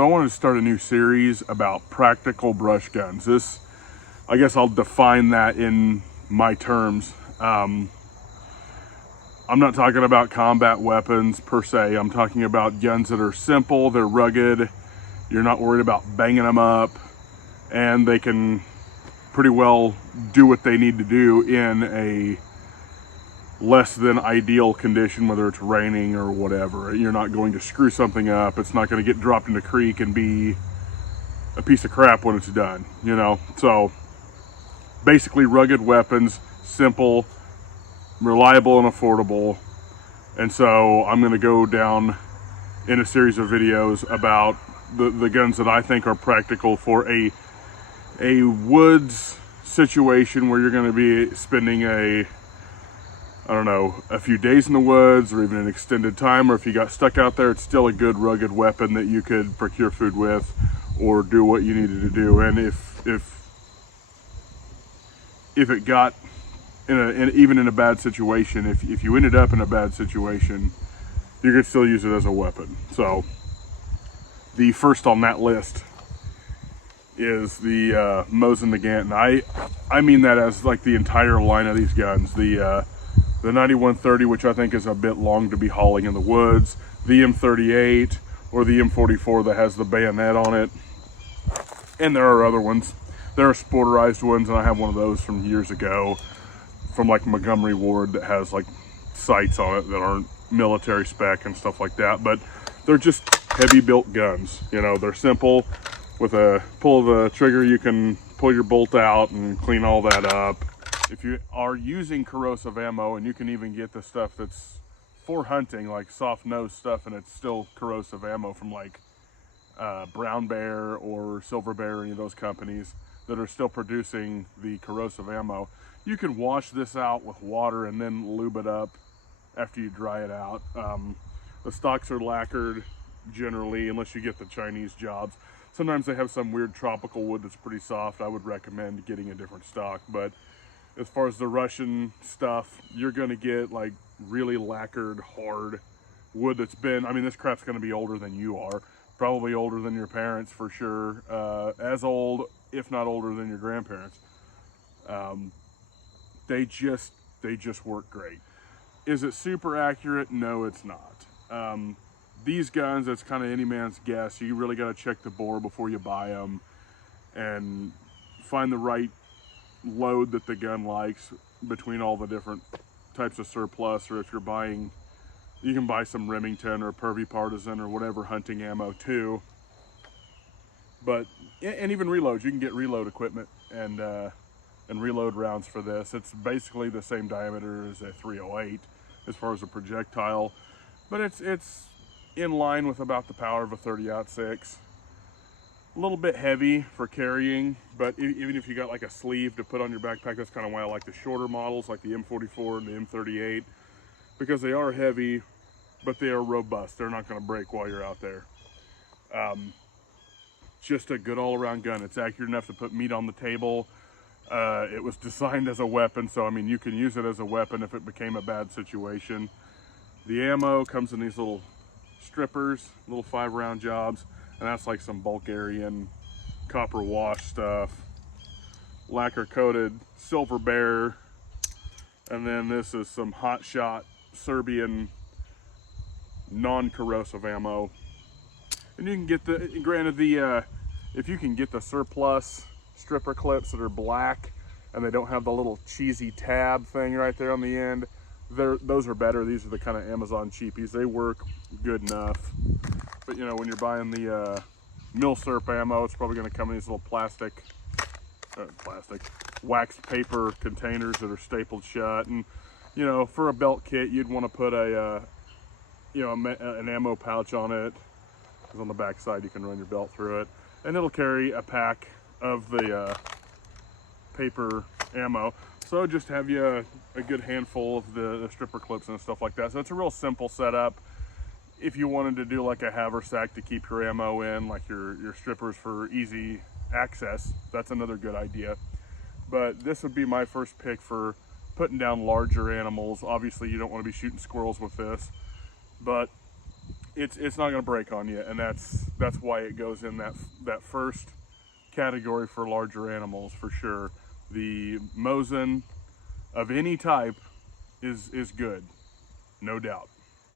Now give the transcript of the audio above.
So I wanted to start a new series about practical brush guns. I guess I'll define that in my terms. I'm not talking about combat weapons per se. I'm talking about guns that are simple, they're rugged, you're not worried about banging them up, and they can pretty well do what they need to do in a less than ideal condition, whether it's raining or whatever. You're not going to screw something up. It's not going to get dropped in the creek and be a piece of crap when it's done, you know? So basically rugged weapons, simple, reliable and affordable. And so I'm going to go down in a series of videos about the guns that I think are practical for a woods situation where you're going to be spending a few days in the woods or even an extended time, or if you got stuck out there, it's still a good rugged weapon that you could procure food with or do what you needed to do. And if it got even in a bad situation, if you ended up in a bad situation, you could still use it as a weapon. So the first on that list is the Mosin Nagant, and I mean that as like the entire line of these guns. The 9130, which I think is a bit long to be hauling in the woods, the M38 or the M44 that has the bayonet on it, and there are other ones. There are sporterized ones, and I have one of those from years ago from like Montgomery Ward that has like sights on it that aren't military spec and stuff like that, but they're just heavy built guns. You know, they're simple. With a pull of the trigger, you can pull your bolt out and clean all that up. If you are using corrosive ammo, and you can even get the stuff that's for hunting, like soft nose stuff, and it's still corrosive ammo from like Brown Bear or Silver Bear, any of those companies that are still producing the corrosive ammo, you can wash this out with water and then lube it up after you dry it out. The stocks are lacquered generally, unless you get the Chinese jobs. Sometimes they have some weird tropical wood that's pretty soft. I would recommend getting a different stock. But as far as the Russian stuff, you're gonna get like really lacquered, hard wood that's been, I mean, this crap's gonna be older than you are, probably older than your parents for sure, as old, if not older than your grandparents. They just work great. Is it super accurate? No, it's not. These guns, it's kind of any man's guess. You really got to check the bore before you buy them and find the right load that the gun likes between all the different types of surplus, or if you're buying, you can buy some Remington or Purvey Partisan or whatever hunting ammo too. But, and even reloads, you can get reload equipment and reload rounds for this. It's basically the same diameter as a 308 as far as a projectile, but it's in line with about the power of a 30-06. A little bit heavy for carrying, but even if you got like a sleeve to put on your backpack, that's kind of why I like the shorter models like the M44 and the M38, because they are heavy, but they are robust. They're not going to break while you're out there. Just a good all-around gun. It's accurate enough to put meat on the table. It was designed as a weapon, so I mean, you can use it as a weapon if it became a bad situation. The ammo comes in these little strippers, little 5-round jobs, and that's like some Bulgarian copper wash stuff, lacquer coated Silver Bear, and then this is some hot shot Serbian non-corrosive ammo. And you can get the, granted, if you can get the surplus stripper clips that are black and they don't have the little cheesy tab thing right there on the end, those are better. These are the kind of Amazon cheapies. They work good enough. But you know, when you're buying the Milsurp ammo, it's probably going to come in these little plastic waxed paper containers that are stapled shut. And you know, for a belt kit, you'd want to put an ammo pouch on it, because on the back side you can run your belt through it, and it'll carry a pack of the paper ammo. So just have you a good handful of the stripper clips and stuff like that. So it's a real simple setup. If you wanted to do like a haversack to keep your ammo in, like your strippers for easy access, that's another good idea. But this would be my first pick for putting down larger animals. Obviously you don't want to be shooting squirrels with this, but it's not going to break on you, and that's why it goes in that first category for larger animals for sure. The Mosin of any type is good, no doubt.